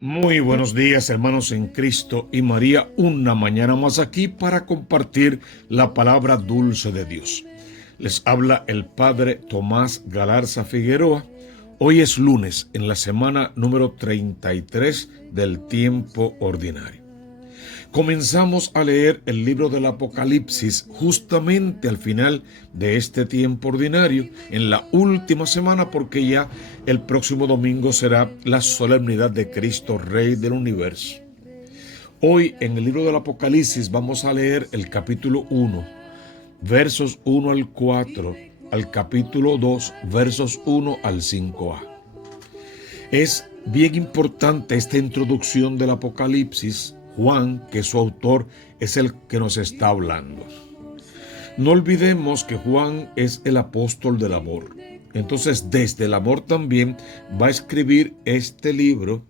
Muy buenos días, hermanos en Cristo y María, una mañana más aquí para compartir la palabra dulce de Dios. Les habla el Padre Tomás Galarza Figueroa. Hoy es lunes en la semana número 33 del tiempo ordinario. Comenzamos a leer el libro del Apocalipsis justamente al final de este tiempo ordinario, en la última semana, porque ya el próximo domingo será la solemnidad de Cristo, Rey del Universo. Hoy en el libro del Apocalipsis vamos a leer el capítulo 1, versos 1 al 4, al capítulo 2, versos 1 al 5a. Es bien importante esta introducción del Apocalipsis. Juan, que es su autor, es el que nos está hablando. No olvidemos que Juan es el apóstol del amor. Entonces, desde el amor también va a escribir este libro,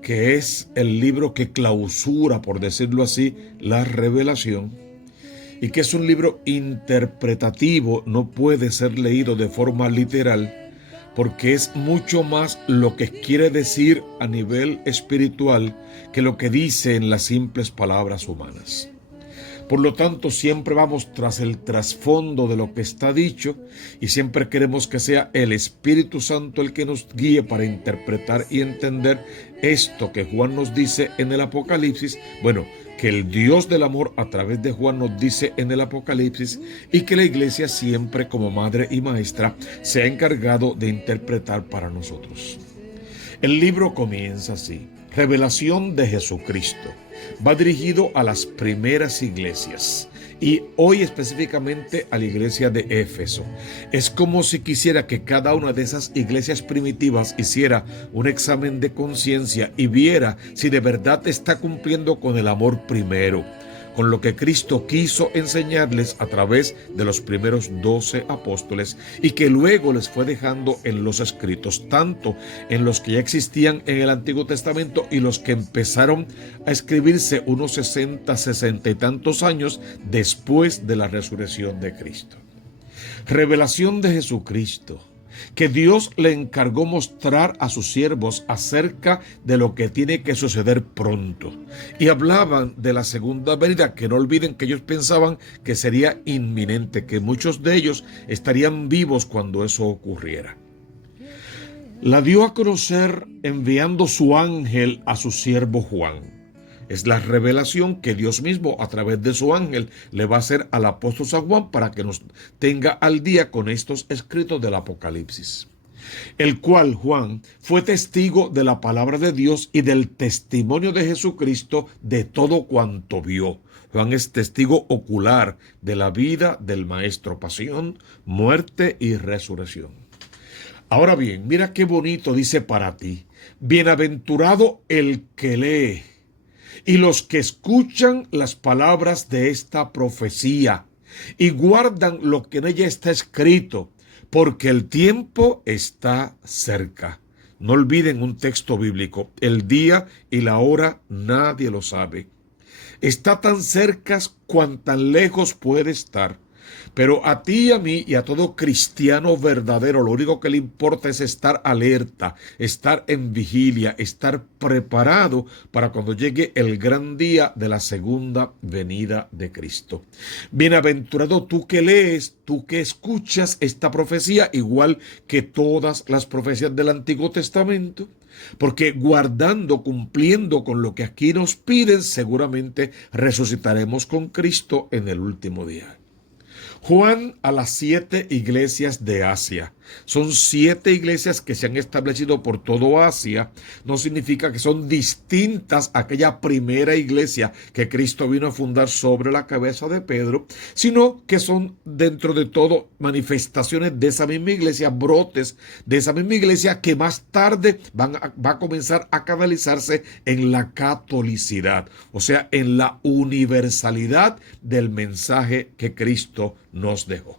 que es el libro que clausura, por decirlo así, la revelación, y que es un libro interpretativo, no puede ser leído de forma literal, porque es mucho más lo que quiere decir a nivel espiritual que lo que dice en las simples palabras humanas. Por lo tanto, siempre vamos tras el trasfondo de lo que está dicho y siempre queremos que sea el Espíritu Santo el que nos guíe para interpretar y entender esto que Juan nos dice en el Apocalipsis. Bueno, que el Dios del amor a través de Juan nos dice en el Apocalipsis, y que la Iglesia siempre como madre y maestra se ha encargado de interpretar para nosotros. El libro comienza así: Revelación de Jesucristo. Va dirigido a las primeras iglesias y hoy específicamente a la iglesia de Éfeso. Es como si quisiera que cada una de esas iglesias primitivas hiciera un examen de conciencia y viera si de verdad está cumpliendo con el amor primero, con lo que Cristo quiso enseñarles a través de los primeros 12 apóstoles y que luego les fue dejando en los escritos, tanto en los que ya existían en el Antiguo Testamento y los que empezaron a escribirse unos 60 y tantos años después de la resurrección de Cristo. Revelación de Jesucristo, que Dios le encargó mostrar a sus siervos acerca de lo que tiene que suceder pronto. Y hablaban de la segunda venida, que no olviden que ellos pensaban que sería inminente, que muchos de ellos estarían vivos cuando eso ocurriera. La dio a conocer enviando su ángel a su siervo Juan. Es la revelación que Dios mismo a través de su ángel le va a hacer al apóstol San Juan para que nos tenga al día con estos escritos del Apocalipsis. El cual Juan fue testigo de la palabra de Dios y del testimonio de Jesucristo de todo cuanto vio. Juan es testigo ocular de la vida del Maestro, pasión, muerte y resurrección. Ahora bien, mira qué bonito dice para ti: bienaventurado el que lee y los que escuchan las palabras de esta profecía y guardan lo que en ella está escrito, porque el tiempo está cerca. No olviden un texto bíblico: el día y la hora nadie lo sabe. Está tan cerca cuan tan lejos puede estar. Pero a ti y a mí y a todo cristiano verdadero, lo único que le importa es estar alerta, estar en vigilia, estar preparado para cuando llegue el gran día de la segunda venida de Cristo. Bienaventurado tú que lees, tú que escuchas esta profecía, igual que todas las profecías del Antiguo Testamento, porque guardando, cumpliendo con lo que aquí nos piden, seguramente resucitaremos con Cristo en el último día. Juan a las 7 iglesias de Asia. Son 7 iglesias que se han establecido por todo Asia. No significa que son distintas a aquella primera iglesia que Cristo vino a fundar sobre la cabeza de Pedro, sino que son dentro de todo manifestaciones de esa misma iglesia, brotes de esa misma iglesia que más tarde va a comenzar a canalizarse en la catolicidad, o sea, en la universalidad del mensaje que Cristo nos dejó.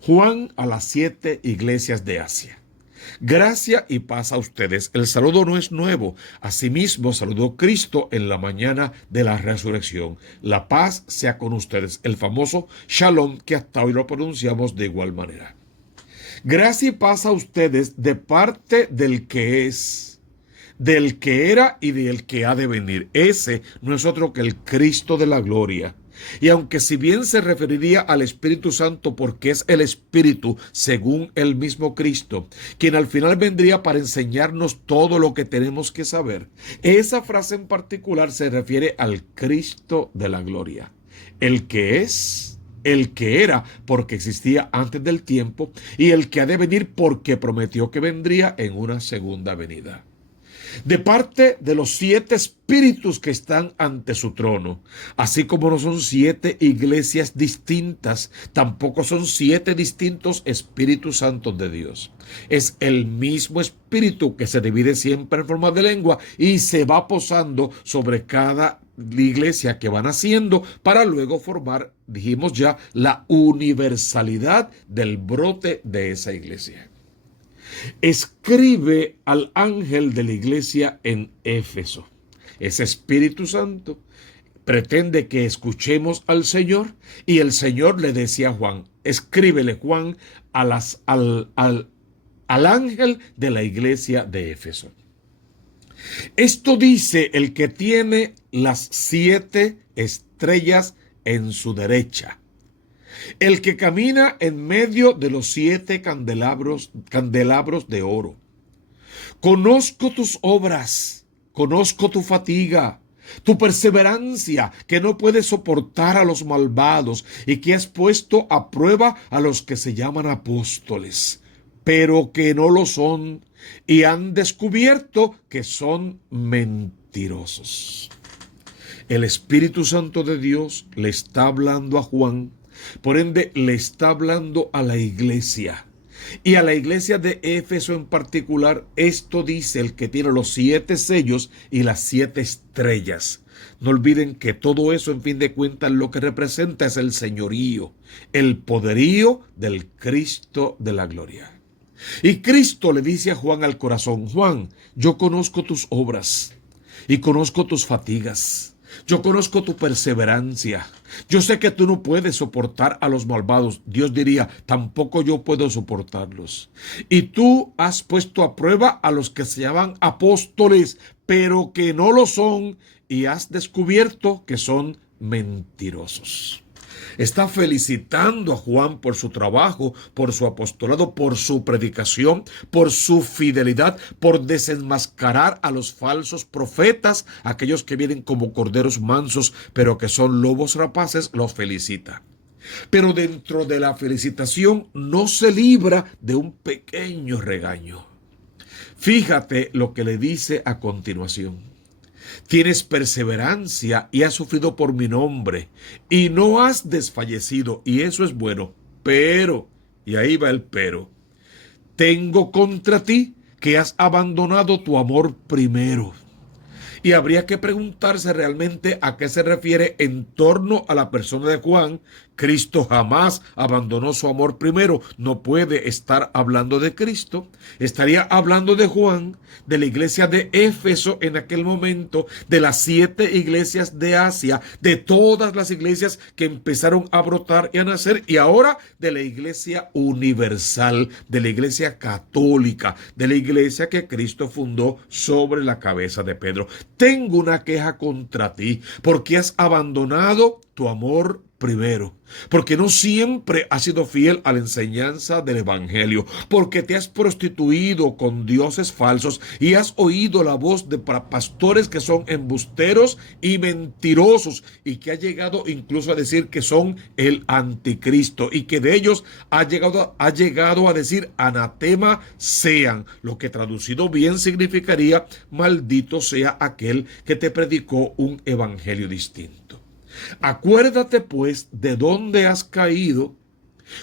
Juan a las 7 iglesias de Asia. Gracia y paz a ustedes. El saludo no es nuevo. Asimismo saludó Cristo en la mañana de la resurrección. La paz sea con ustedes. El famoso Shalom, que hasta hoy lo pronunciamos de igual manera. Gracia y paz a ustedes de parte del que es, del que era y del que ha de venir. Ese no es otro que el Cristo de la gloria. Y aunque si bien se referiría al Espíritu Santo porque es el Espíritu, según el mismo Cristo, quien al final vendría para enseñarnos todo lo que tenemos que saber, esa frase en particular se refiere al Cristo de la gloria, el que es, el que era porque existía antes del tiempo y el que ha de venir porque prometió que vendría en una segunda venida. De parte de los 7 espíritus que están ante su trono, así como no son 7 iglesias distintas, tampoco son 7 distintos Espíritus Santos de Dios. Es el mismo espíritu que se divide siempre en forma de lengua y se va posando sobre cada iglesia que van haciendo para luego formar, dijimos ya, la universalidad del brote de esa iglesia. Escribe al ángel de la iglesia en Éfeso. Ese Espíritu Santo pretende que escuchemos al Señor y el Señor le decía a Juan, escríbele Juan al ángel de la iglesia de Éfeso. Esto dice el que tiene las 7 estrellas en su derecha, el que camina en medio de los 7 candelabros de oro. Conozco tus obras, conozco tu fatiga, tu perseverancia, que no puedes soportar a los malvados y que has puesto a prueba a los que se llaman apóstoles, pero que no lo son y han descubierto que son mentirosos. El Espíritu Santo de Dios le está hablando a Juan. Por ende, le está hablando a la iglesia. Y a la iglesia de Éfeso en particular, esto dice el que tiene los 7 sellos y las 7 estrellas. No olviden que todo eso, en fin de cuentas, lo que representa es el señorío, el poderío del Cristo de la gloria. Y Cristo le dice a Juan al corazón, Juan, yo conozco tus obras y conozco tus fatigas. Yo conozco tu perseverancia. Yo sé que tú no puedes soportar a los malvados. Dios diría, tampoco yo puedo soportarlos. Y tú has puesto a prueba a los que se llaman apóstoles, pero que no lo son, y has descubierto que son mentirosos. Está felicitando a Juan por su trabajo, por su apostolado, por su predicación, por su fidelidad, por desenmascarar a los falsos profetas, aquellos que vienen como corderos mansos, pero que son lobos rapaces, los felicita. Pero dentro de la felicitación no se libra de un pequeño regaño. Fíjate lo que le dice a continuación. Tienes perseverancia y has sufrido por mi nombre y no has desfallecido, y eso es bueno, pero, y ahí va el pero, tengo contra ti que has abandonado tu amor primero. Y habría que preguntarse realmente a qué se refiere en torno a la persona de Juan. Cristo jamás abandonó su amor primero. No puede estar hablando de Cristo. Estaría hablando de Juan, de la iglesia de Éfeso en aquel momento, de las 7 iglesias de Asia, de todas las iglesias que empezaron a brotar y a nacer, y ahora de la iglesia universal, de la iglesia católica, de la iglesia que Cristo fundó sobre la cabeza de Pedro. Tengo una queja contra ti, porque has abandonado tu amor primero, porque no siempre has sido fiel a la enseñanza del evangelio, porque te has prostituido con dioses falsos y has oído la voz de pastores que son embusteros y mentirosos, y que ha llegado incluso a decir que son el anticristo, y que de ellos ha llegado a decir anatema sean, lo que traducido bien significaría maldito sea aquel que te predicó un evangelio distinto. Acuérdate pues de dónde has caído,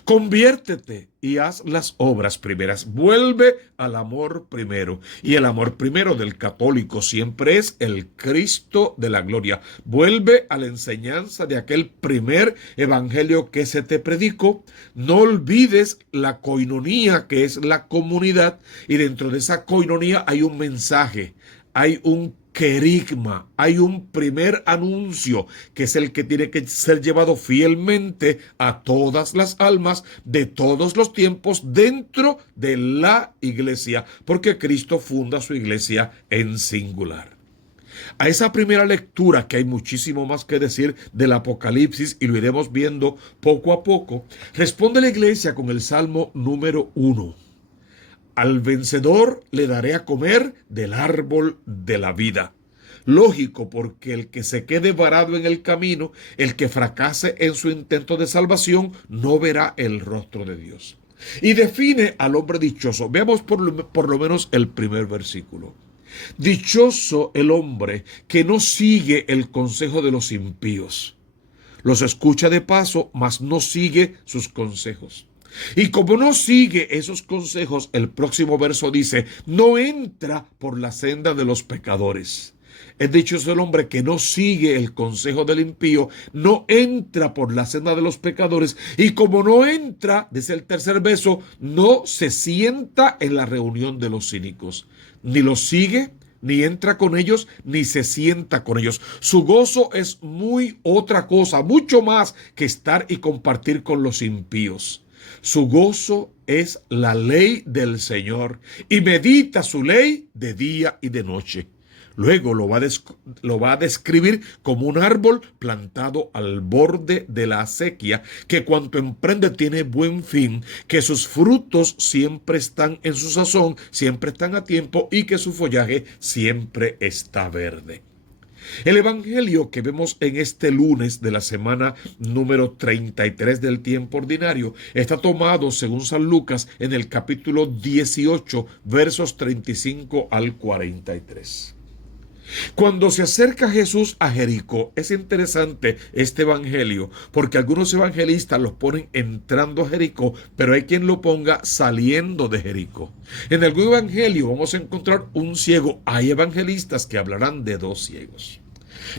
conviértete y haz las obras primeras. Vuelve al amor primero. Y el amor primero del católico siempre es el Cristo de la gloria. Vuelve a la enseñanza de aquel primer evangelio que se te predicó. No olvides la coinonía, que es la comunidad, y dentro de esa coinonía hay un mensaje. Hay un querigma, hay un primer anuncio que es el que tiene que ser llevado fielmente a todas las almas de todos los tiempos dentro de la iglesia, porque Cristo funda su iglesia en singular. A esa primera lectura, que hay muchísimo más que decir del Apocalipsis y lo iremos viendo poco a poco, responde la iglesia con el Salmo número 1. Al vencedor le daré a comer del árbol de la vida. Lógico, porque el que se quede varado en el camino, el que fracase en su intento de salvación, no verá el rostro de Dios. Y define al hombre dichoso. Veamos por lo menos el primer versículo. Dichoso el hombre que no sigue el consejo de los impíos. Los escucha de paso, mas no sigue sus consejos. Y como no sigue esos consejos, el próximo verso dice, no entra por la senda de los pecadores. Es dichoso el hombre que no sigue el consejo del impío, no entra por la senda de los pecadores, y como no entra, dice el tercer verso, no se sienta en la reunión de los cínicos. Ni los sigue, ni entra con ellos, ni se sienta con ellos. Su gozo es muy otra cosa, mucho más que estar y compartir con los impíos. Su gozo es la ley del Señor y medita su ley de día y de noche. Luego lo va a describir como un árbol plantado al borde de la acequia, que cuanto emprende tiene buen fin, que sus frutos siempre están en su sazón, siempre están a tiempo y que su follaje siempre está verde. El evangelio que vemos en este lunes de la semana número 33 del tiempo ordinario está tomado, según San Lucas, en el capítulo 18, versos 35 al 43. Cuando se acerca Jesús a Jericó, es interesante este evangelio, porque algunos evangelistas los ponen entrando a Jericó, pero hay quien lo ponga saliendo de Jericó. En algún evangelio vamos a encontrar un ciego. Hay evangelistas que hablarán de 2 ciegos.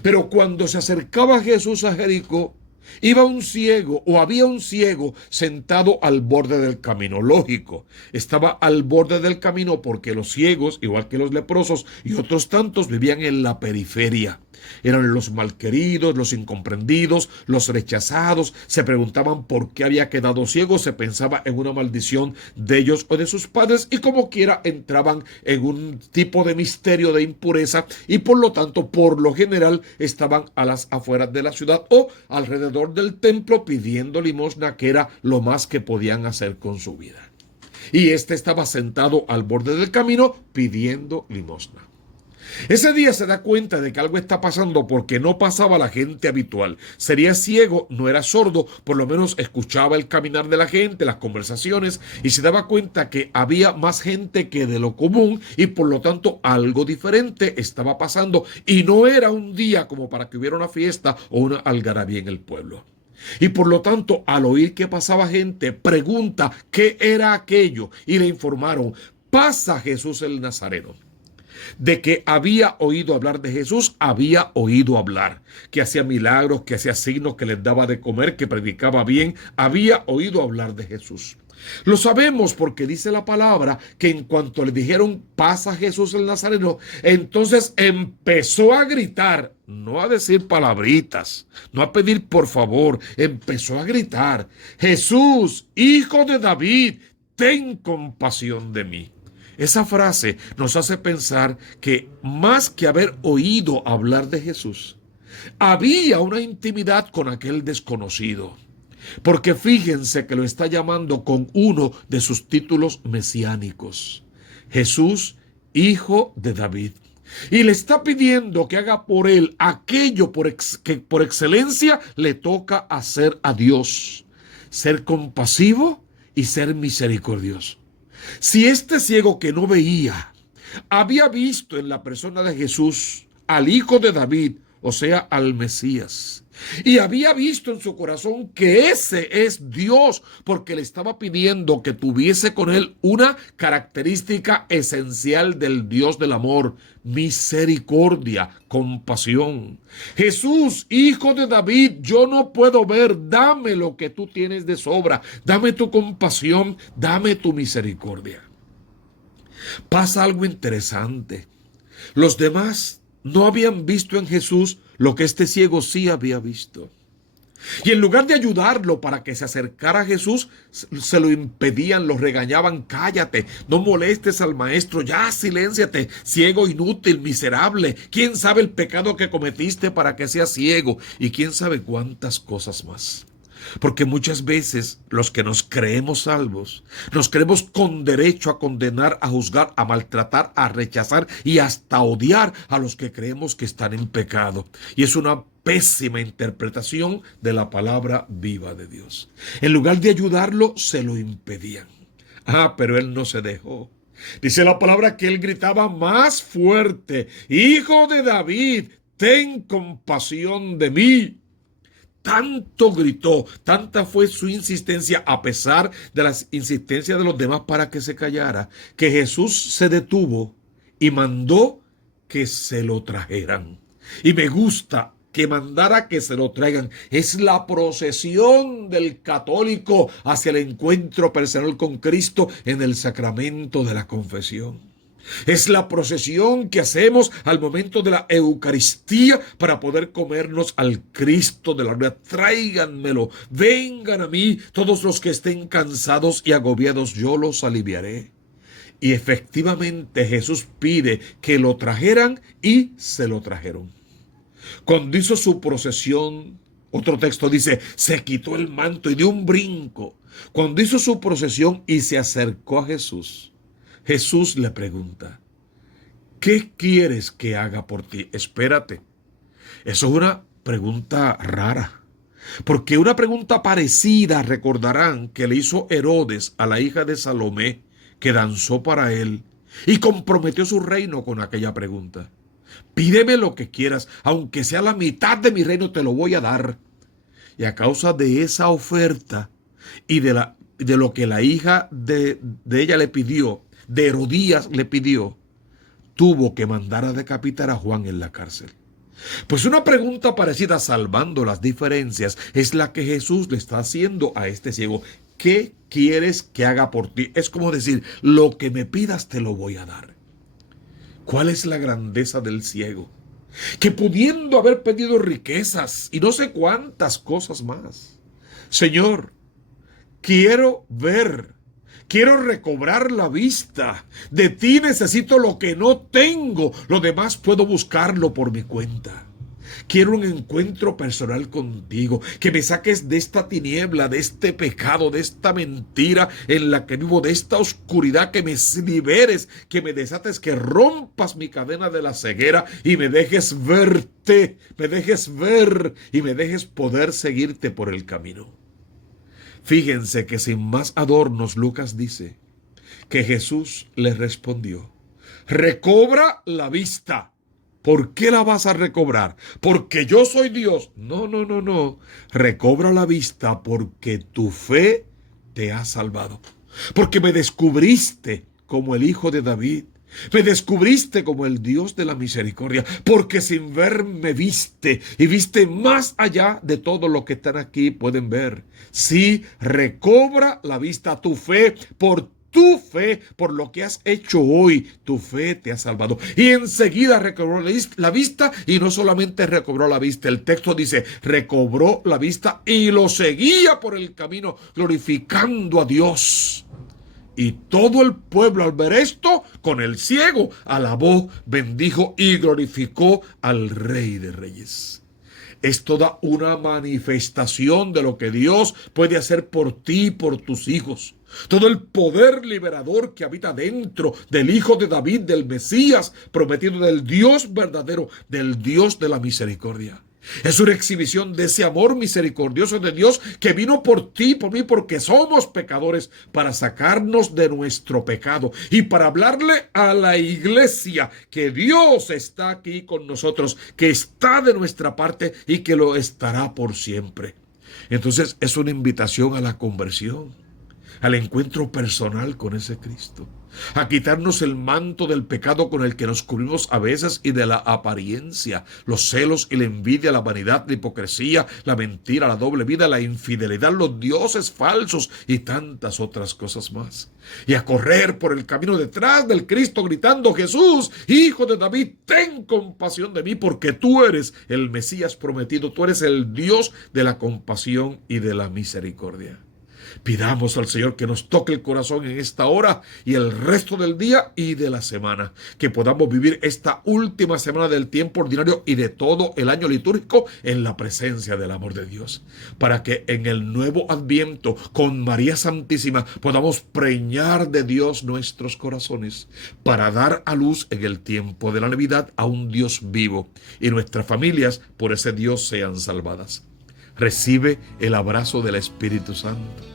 Pero cuando se acercaba Jesús a Jericó, iba un ciego o había un ciego sentado al borde del camino. Lógico, estaba al borde del camino porque los ciegos, igual que los leprosos y otros tantos, vivían en la periferia. Eran los malqueridos, los incomprendidos, los rechazados. Se preguntaban por qué había quedado ciego, se pensaba en una maldición de ellos o de sus padres, y como quiera entraban en un tipo de misterio de impureza y por lo tanto, por lo general, estaban a las afueras de la ciudad o alrededor del templo pidiendo limosna, que era lo más que podían hacer con su vida. Y este estaba sentado al borde del camino pidiendo limosna. Ese día se da cuenta de que algo está pasando porque no pasaba la gente habitual. Sería ciego, no era sordo, por lo menos escuchaba el caminar de la gente, las conversaciones, y se daba cuenta que había más gente que de lo común y por lo tanto algo diferente estaba pasando, y no era un día como para que hubiera una fiesta o una algarabía en el pueblo. Y por lo tanto, al oír que pasaba gente, pregunta qué era aquello, y le informaron: pasa Jesús el Nazareno. De que había oído hablar de Jesús, había oído hablar, que hacía milagros, que hacía signos, que les daba de comer, que predicaba bien. Había oído hablar de Jesús. Lo sabemos porque dice la palabra que en cuanto le dijeron pasa Jesús el Nazareno, entonces empezó a gritar, no a decir palabritas, no a pedir por favor, empezó a gritar: Jesús, hijo de David, ten compasión de mí. Esa frase nos hace pensar que más que haber oído hablar de Jesús, había una intimidad con aquel desconocido. Porque fíjense que lo está llamando con uno de sus títulos mesiánicos: Jesús, hijo de David. Y le está pidiendo que haga por él aquello que por excelencia le toca hacer a Dios: ser compasivo y ser misericordioso. Si este ciego que no veía había visto en la persona de Jesús al Hijo de David, o sea, al Mesías, y había visto en su corazón que ese es Dios, porque le estaba pidiendo que tuviese con él una característica esencial del Dios del amor: misericordia, compasión. Jesús, hijo de David, yo no puedo ver, dame lo que tú tienes de sobra, dame tu compasión, dame tu misericordia. Pasa algo interesante. Los demás no habían visto en Jesús lo que este ciego sí había visto. Y en lugar de ayudarlo para que se acercara a Jesús, se lo impedían, lo regañaban. Cállate, no molestes al maestro, ya silénciate, ciego inútil, miserable. ¿Quién sabe el pecado que cometiste para que seas ciego? Y quién sabe cuántas cosas más. Porque muchas veces los que nos creemos salvos, nos creemos con derecho a condenar, a juzgar, a maltratar, a rechazar y hasta odiar a los que creemos que están en pecado. Y es una pésima interpretación de la palabra viva de Dios. En lugar de ayudarlo, se lo impedían. Pero él no se dejó. Dice la palabra que él gritaba más fuerte: Hijo de David, ten compasión de mí. Tanto gritó, tanta fue su insistencia, a pesar de las insistencias de los demás para que se callara, que Jesús se detuvo y mandó que se lo trajeran. Y me gusta que mandara que se lo traigan. Es la procesión del católico hacia el encuentro personal con Cristo en el sacramento de la confesión. Es la procesión que hacemos al momento de la Eucaristía para poder comernos al Cristo de la gloria. Tráiganmelo, vengan a mí todos los que estén cansados y agobiados, yo los aliviaré. Y efectivamente Jesús pide que lo trajeran y se lo trajeron. Cuando hizo su procesión, otro texto dice, se quitó el manto y dio un brinco. Cuando hizo su procesión y se acercó a Jesús, Jesús le pregunta, ¿qué quieres que haga por ti? Espérate, eso es una pregunta rara, porque una pregunta parecida recordarán que le hizo Herodes a la hija de Salomé, que danzó para él y comprometió su reino con aquella pregunta. Pídeme lo que quieras, aunque sea la mitad de mi reino te lo voy a dar. Y a causa de esa oferta y de lo que la hija de ella le pidió, de Herodías le pidió, tuvo que mandar a decapitar a Juan en la cárcel. Pues una pregunta parecida, salvando las diferencias, es la que Jesús le está haciendo a este ciego. ¿Qué quieres que haga por ti? Es como decir, lo que me pidas te lo voy a dar. ¿Cuál es la grandeza del ciego? Que pudiendo haber pedido riquezas y no sé cuántas cosas más, Señor, quiero ver, quiero recobrar la vista. De ti necesito lo que no tengo. Lo demás puedo buscarlo por mi cuenta. Quiero un encuentro personal contigo, que me saques de esta tiniebla, de este pecado, de esta mentira en la que vivo, de esta oscuridad, que me liberes, que me desates, que rompas mi cadena de la ceguera y me dejes verte, me dejes ver y me dejes poder seguirte por el camino. Fíjense que sin más adornos, Lucas dice que Jesús le respondió, recobra la vista. ¿Por qué la vas a recobrar? ¿Porque yo soy Dios? No. Recobra la vista porque tu fe te ha salvado. Porque me descubriste como el Hijo de David. Me descubriste como el Dios de la misericordia, porque sin ver me viste y viste más allá de todo lo que están aquí pueden ver. Sí, recobra la vista, tu fe, por tu fe, por lo que has hecho hoy, tu fe te ha salvado. Y enseguida recobró la vista, y no solamente recobró la vista, el texto dice, recobró la vista y lo seguía por el camino, glorificando a Dios. Y todo el pueblo al ver esto, con el ciego, alabó, bendijo y glorificó al Rey de Reyes. Es toda una manifestación de lo que Dios puede hacer por ti y por tus hijos. Todo el poder liberador que habita dentro del Hijo de David, del Mesías prometido, del Dios verdadero, del Dios de la misericordia. Es una exhibición de ese amor misericordioso de Dios que vino por ti y por mí, porque somos pecadores, para sacarnos de nuestro pecado y para hablarle a la iglesia que Dios está aquí con nosotros, que está de nuestra parte y que lo estará por siempre. Entonces es una invitación a la conversión. al encuentro personal con ese Cristo, a quitarnos el manto del pecado con el que nos cubrimos a veces y de la apariencia, los celos y la envidia, la vanidad, la hipocresía, la mentira, la doble vida, la infidelidad, los dioses falsos y tantas otras cosas más. Y a correr por el camino detrás del Cristo gritando: Jesús, Hijo de David, ten compasión de mí, porque tú eres el Mesías prometido, tú eres el Dios de la compasión y de la misericordia. Pidamos al Señor que nos toque el corazón en esta hora y el resto del día y de la semana, que podamos vivir esta última semana del tiempo ordinario y de todo el año litúrgico en la presencia del amor de Dios, para que en el nuevo Adviento con María Santísima podamos preñar de Dios nuestros corazones, para dar a luz en el tiempo de la Navidad a un Dios vivo, y nuestras familias por ese Dios sean salvadas. Recibe el abrazo del Espíritu Santo.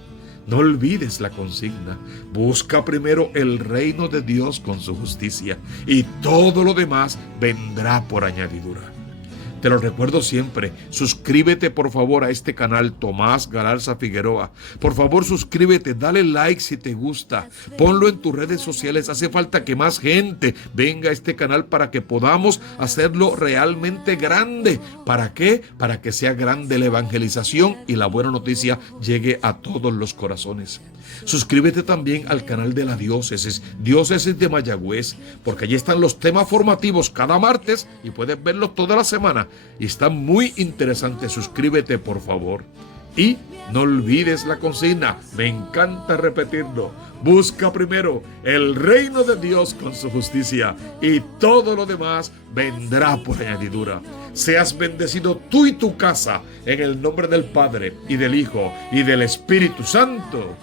No olvides la consigna: busca primero el reino de Dios con su justicia, y todo lo demás vendrá por añadidura. Te lo recuerdo siempre, suscríbete por favor a este canal Tomás Galarza Figueroa. Por favor suscríbete, dale like si te gusta, ponlo en tus redes sociales. Hace falta que más gente venga a este canal para que podamos hacerlo realmente grande. ¿Para qué? Para que sea grande la evangelización y la buena noticia llegue a todos los corazones. Suscríbete también al canal de la Diócesis de Mayagüez, porque allí están los temas formativos cada martes y puedes verlos toda la semana y están muy interesantes. Suscríbete por favor y no olvides la consigna, me encanta repetirlo: busca primero el reino de Dios con su justicia y todo lo demás vendrá por añadidura. Seas bendecido tú y tu casa en el nombre del Padre y del Hijo y del Espíritu Santo.